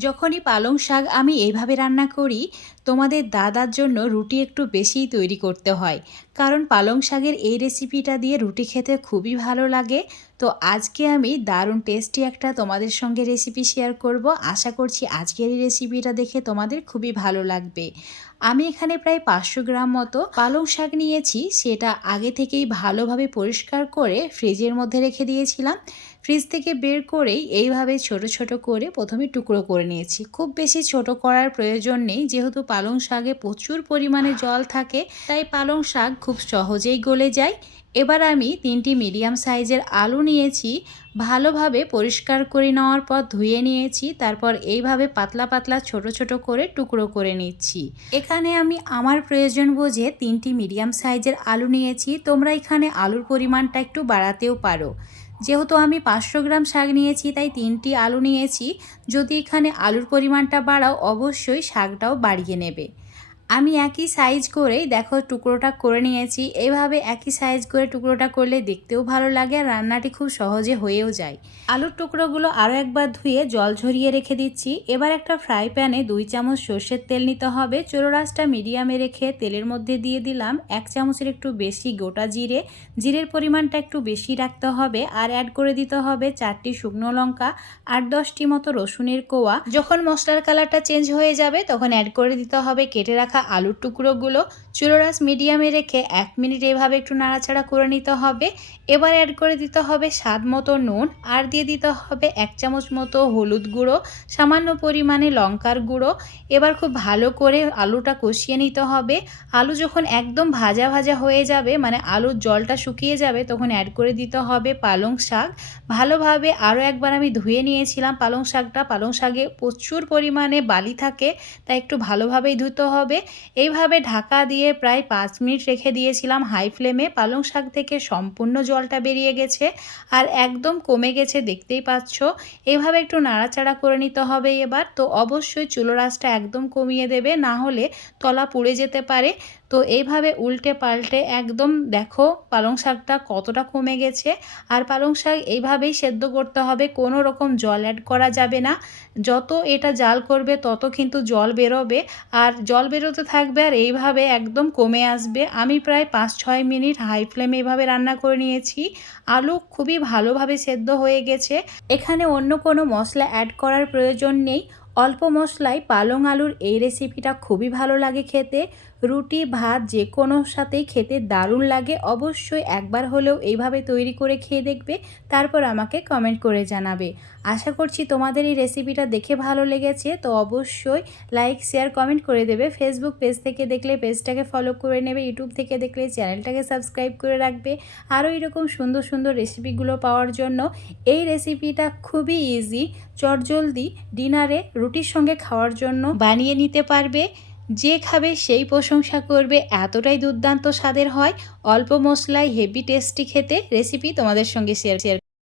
যখনই পালং শাক আমি এইভাবে রান্না করি, তোমাদের দাদার জন্য রুটি একটু বেশিই তৈরি করতে হয়। কারণ পালং শাকের এই রেসিপিটা দিয়ে রুটি খেতে খুবই ভালো লাগে। তো আজকে আমি দারুণ টেস্টি একটা তোমাদের সঙ্গে রেসিপি শেয়ার করব। আশা করছি আজকের এই রেসিপিটা দেখে তোমাদের খুবই ভালো লাগবে। আমি এখানে প্রায় পাঁচশো গ্রাম মতো পালং শাক নিয়েছি, সেটা আগে থেকেই ভালোভাবে পরিষ্কার করে ফ্রিজের মধ্যে রেখে দিয়েছিলাম। ফ্রিজ থেকে বের করেই এইভাবে ছোট ছোট করে প্রথমে টুকরো করে নিয়েছি। খুব বেশি ছোট করার প্রয়োজন নেই, যেহেতু পালং শাকে প্রচুর পরিমাণে জল থাকে, তাই পালং শাক খুব সহজেই গলে যায় এবার আমি তিনটি মিডিয়াম সাইজের আলু নিয়েছি, ভালোভাবে পরিষ্কার করে নেওয়ার পর ধুয়ে নিয়েছি, তারপর এইভাবে পাতলা পাতলা ছোট ছোট করে টুকরো করে নিচ্ছি। এখানে আমি আমার প্রয়োজন বুঝে তিনটি মিডিয়াম সাইজের আলু নিয়েছি, তোমরা এখানে আলুর পরিমাণটা একটু বাড়াতেও পারো। যেহেতু আমি পাঁচশো গ্রাম শাক নিয়েছি, তাই তিনটি আলু নিয়েছি, যদি এখানে আলুর পরিমাণটা বাড়াও, অবশ্যই শাকটাও বাড়িয়ে নেবে। আমি একই সাইজ করেই দেখো টুকরোটা করে নিয়েছি। এইভাবে একই সাইজ করে টুকরোটা করলে দেখতেও ভালো লাগে আর রান্নাটি খুব সহজে হয়েও যায়। আলুর টুকরোগুলো আরও একবার ধুয়ে জল ঝরিয়ে রেখে দিচ্ছি। এবার একটা ফ্রাই প্যানে দুই চামচ সর্ষের তেল নিতে হবে। চোরোরাসটা মিডিয়ামে রেখে তেলের মধ্যে দিয়ে দিলাম। এক চামচের একটু বেশি গোটা জিরে। জিরের পরিমাণটা একটু বেশি রাখতে হবে আর অ্যাড করে দিতে হবে চারটি শুকনো লঙ্কা আট দশটি মতো রসুনের কোয়া। যখন মশলার কালারটা চেঞ্জ হয়ে যাবে তখন অ্যাড করে দিতে হবে কেটে রাখা আলুর টুকরোগুলো চুলোরাস মিডিয়ামে রেখে এক মিনিট এভাবে একটু নাড়াচাড়া করে নিতে হবে। এবার অ্যাড করে দিতে হবে স্বাদ মতো নুন আর দিয়ে দিতে হবে এক চামচ মতো হলুদ গুঁড়ো, সামান্য পরিমাণে লঙ্কার গুঁড়ো। এবার খুব ভালো করে আলুটা কষিয়ে নিতে হবে। আলু যখন একদম ভাজা ভাজা হয়ে যাবে মানে আলুর জলটা শুকিয়ে যাবে, তখন অ্যাড করে দিতে হবে পালং শাক। ভালোভাবে আরও একবার আমি ধুয়ে নিয়েছিলাম পালং শাকটা। পালং শাকে প্রচুর পরিমাণে বালি থাকে, তাই একটু ভালোভাবেই ধুতে হবে। এইভাবে ঢাকা দিয়ে প্রায় পাঁচ মিনিট রেখে দিয়েছিলাম হাই ফ্লেমে। পালং শাক থেকে সম্পূর্ণ জলটা বেরিয়ে গেছে আর একদম কমে গেছে, দেখতেই পাচ্ছ। এইভাবে একটু নাড়াচাড়া করে নিতে হবে এবার। তো অবশ্যই চুলো রাসটা একদম কমিয়ে দেবে, না হলে তলা পুড়ে যেতে পারে। তো এইভাবে উল্টে পাল্টে একদম দেখো পালং শাকটা কতটা কমে গেছে। আর পালং শাক এইভাবেই সেদ্ধ করতে হবে, কোনো রকম জল অ্যাড করা যাবে না। যত এটা জাল করবে, তত কিন্তু জল বেরোবে। আর জল বেরোতে থাকবে আর এইভাবে একদম কমে আসবে। আমি প্রায় পাঁচ ছয় মিনিট হাই ফ্লেমে এইভাবে রান্না করে নিয়েছি। আলু খুবই ভালোভাবে সেদ্ধ হয়ে গেছে। এখানে অন্য কোনো মশলা অ্যাড করার প্রয়োজন নেই। অল্প মশলায় পালং আলুর এই রেসিপিটা খুবই ভালো লাগে খেতে। রুটি, ভাত যে কোনো সাথেই খেতে দারুণ লাগে। অবশ্যই একবার হলেও এইভাবে তৈরি করে খেয়ে দেখবে, তারপর আমাকে কমেন্ট করে জানাবে। আশা করছি তোমাদের এই রেসিপিটা দেখে ভালো লেগেছে, তো অবশ্যই লাইক শেয়ার কমেন্ট করে দেবে। ফেসবুক পেজ থেকে দেখলে পেজটাকে ফলো করে নেবে ইউটিউব থেকে দেখলে চ্যানেলটাকে সাবস্ক্রাইব করে রাখবে। আরও এরকম সুন্দর সুন্দর রেসিপিগুলো পাওয়ার জন্য এই রেসিপিটা খুবই ইজি চটজলদি ডিনারে রুটির সঙ্গে খাওয়ার জন্য বানিয়ে নিতে পারবে। যে খাবে সেই প্রশংসা করবে। এতটাই দুর্দান্ত স্বাদের হয়। অল্প মশলায় হেভি টেস্টি খেতে রেসিপি তোমাদের সঙ্গে শেয়ার শেয়ার